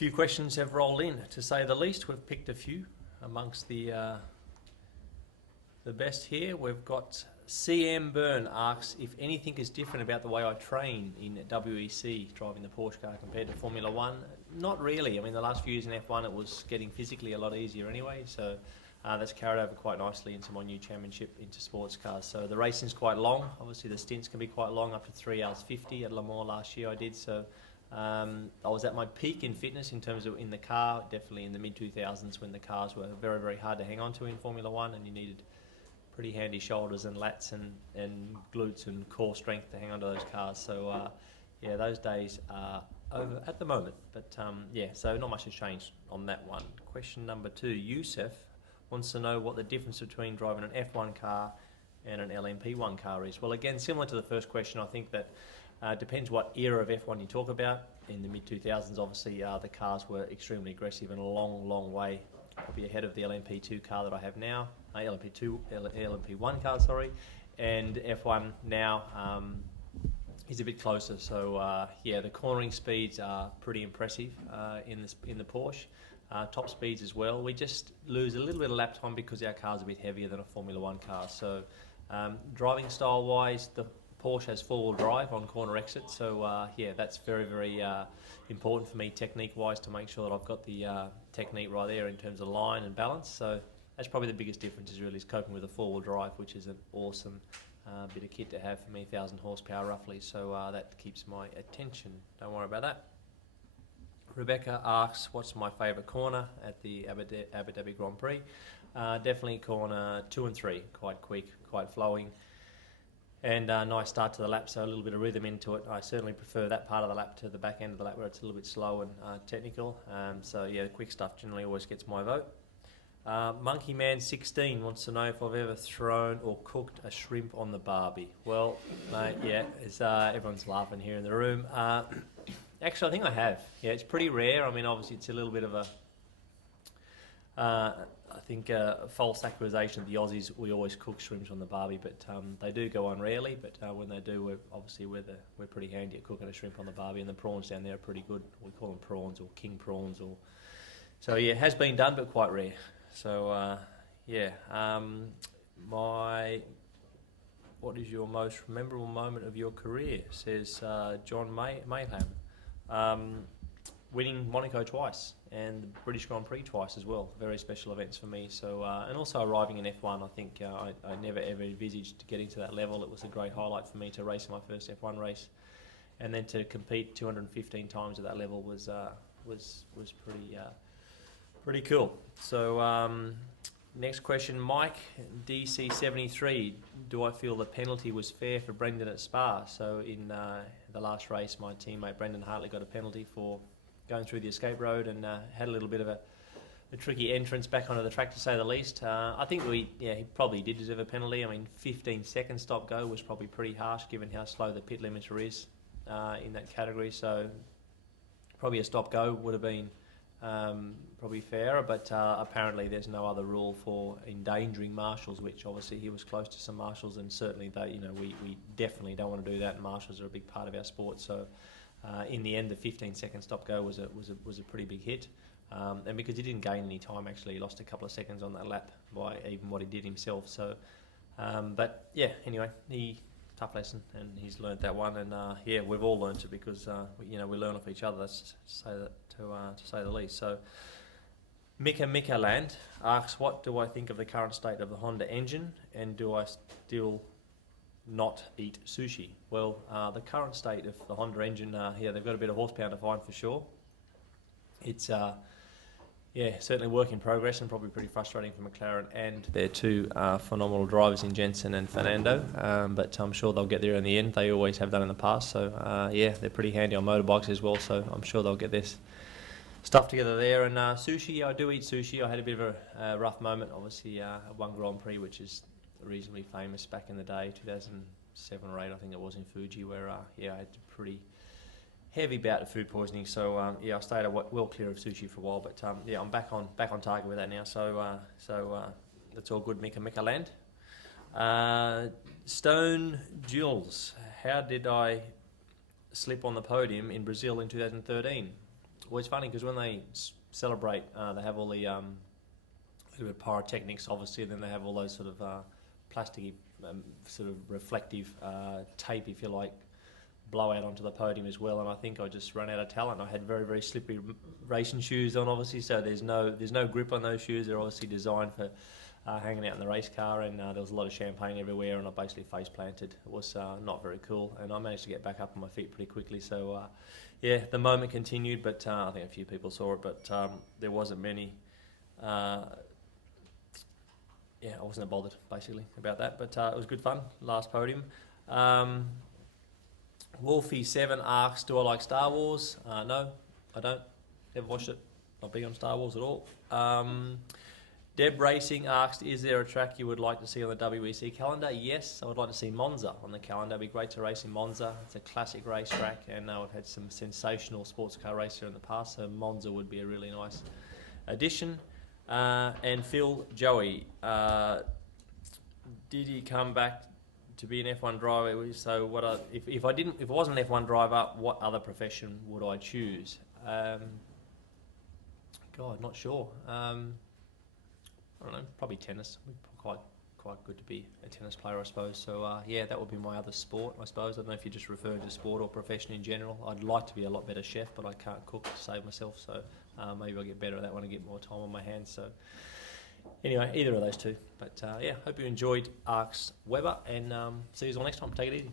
few questions have rolled in, to say the least. We've picked a few amongst the best here. We've got CM Byrne asks if anything is different about the way I train in WEC, driving the Porsche car, compared to Formula One. Not really. I mean, the last few years in F1 it was getting physically a lot easier anyway, so that's carried over quite nicely into my new championship, into sports cars. So the racing's quite long. Obviously the stints can be quite long, up to 3 hours 50 at Le Mans last year I did. So I was at my peak in fitness in terms of in the car, definitely in the mid-2000s when the cars were very, very hard to hang on to in Formula One, and you needed pretty handy shoulders and lats and glutes and core strength to hang on to those cars. So yeah, those days are over at the moment. But yeah, so not much has changed on that one. Question number 2, Yusuf wants to know what the difference between driving an F1 car and an LMP1 car is. Well, again, similar to the first question, I think that depends what era of F1 you talk about. In the mid-2000s, obviously, the cars were extremely aggressive and a long, long way, probably ahead of the LMP2 car that I have now, LMP1 car, sorry, and F1 now is a bit closer. So yeah, the cornering speeds are pretty impressive in the Porsche. Top speeds as well. We just lose a little bit of lap time because our car's a bit heavier than a Formula One car. So driving style wise, the Porsche has four-wheel drive on corner exit, so yeah, that's very, very important for me technique-wise to make sure that I've got the technique right there in terms of line and balance. So that's probably the biggest difference, is really coping with a four-wheel drive, which is an awesome bit of kit to have for me, 1,000 horsepower roughly. So that keeps my attention. Don't worry about that. Rebecca asks, what's my favourite corner at the Abu Dhabi Grand Prix? Definitely corner 2 and 3, quite quick, quite flowing. And nice start to the lap, so a little bit of rhythm into it. I certainly prefer that part of the lap to the back end of the lap where it's a little bit slow and technical. So yeah, quick stuff generally always gets my vote. Monkey Man 16 wants to know if I've ever thrown or cooked a shrimp on the barbie. Well, mate, yeah, it's, everyone's laughing here in the room. Actually, I think I have. Yeah, it's pretty rare. I mean, obviously it's a little bit of a I think a false accusation of the Aussies. We always cook shrimps on the barbie, but they do go on rarely. But when they do, we're pretty handy at cooking a shrimp on the barbie, and the prawns down there are pretty good. We call them prawns or king prawns, or so yeah, it has been done, but quite rare. So yeah, what is your most memorable moment of your career? Says John Mayham. Winning Monaco twice and the British Grand Prix twice as well. Very special events for me. So and also arriving in F1, I think I never ever envisaged getting to that level. It was a great highlight for me to race in my first F1 race, and then to compete 215 times at that level was pretty cool. So next question, Mike DC73. Do I feel the penalty was fair for Brendan at Spa? So in the last race, my teammate Brendan Hartley got a penalty for going through the escape road and had a little bit of a tricky entrance back onto the track, to say the least. I think he probably did deserve a penalty. I mean, 15-second stop go was probably pretty harsh given how slow the pit limiter is in that category. So probably a stop go would have been probably fairer, but apparently there's no other rule for endangering marshals, which obviously he was close to some marshals, and certainly they, we definitely don't want to do that, and marshals are a big part of our sport. So in the end, the 15-second stop go was a pretty big hit, and because he didn't gain any time, actually he lost a couple of seconds on that lap by even what he did himself. So but yeah, anyway, tough lesson, and he's learnt that one, and yeah, we've all learnt it because we learn off each other. That's to say the least. So Mika Land asks, what do I think of the current state of the Honda engine, and do I still not eat sushi? Well, the current state of the Honda engine, yeah, they've got a bit of horsepower to find for sure. It's yeah, certainly work in progress, and probably pretty frustrating for McLaren and their two phenomenal drivers in Jensen and Fernando, but I'm sure they'll get there in the end. They always have done in the past. So yeah, they're pretty handy on motorbikes as well, so I'm sure they'll get this stuff together there. And sushi, I do eat sushi. I had a bit of a rough moment, obviously, at one Grand Prix, which is reasonably famous back in the day, 2007 or 8, I think it was, in Fuji, where yeah, I had a pretty heavy bout of food poisoning. So yeah, I stayed well clear of sushi for a while, but yeah, I'm back on target with that now. So that's all good, Mika Land. Stone Jules, how did I slip on the podium in Brazil in 2013? well, it's funny because when they celebrate, they have all the little bit of pyrotechnics, obviously, and then they have all those sort of plasticky, sort of reflective tape, if you like, blow out onto the podium as well. And I think I just ran out of talent. I had very, very slippery racing shoes on, obviously, so there's no grip on those shoes. They're obviously designed for hanging out in the race car, and there was a lot of champagne everywhere, and I basically face planted. It was not very cool, and I managed to get back up on my feet pretty quickly. So yeah, the moment continued, but I think a few people saw it, but there wasn't many. Yeah, I wasn't bothered basically about that, but it was good fun. Last podium. Wolfie7 asks, do I like Star Wars? No, I don't. Never watched it. Not big on Star Wars at all. Deb Racing asked, is there a track you would like to see on the WEC calendar? Yes, I would like to see Monza on the calendar. It'd be great to race in Monza. It's a classic racetrack, and we've had some sensational sports car races in the past, so Monza would be a really nice addition. And Phil Joey, did he come back to be an F1 driver? So what? If it wasn't an F1 driver, what other profession would I choose? God, not sure. I don't know, probably tennis. Quite good to be a tennis player, I suppose. So yeah, that would be my other sport, I suppose. I don't know if you just refer to sport or profession in general. I'd like to be a lot better chef, but I can't cook to save myself. So maybe I'll get better at that one and get more time on my hands. So anyway, either of those two. But yeah, hope you enjoyed Arx Weber, and see you all next time. Take it easy.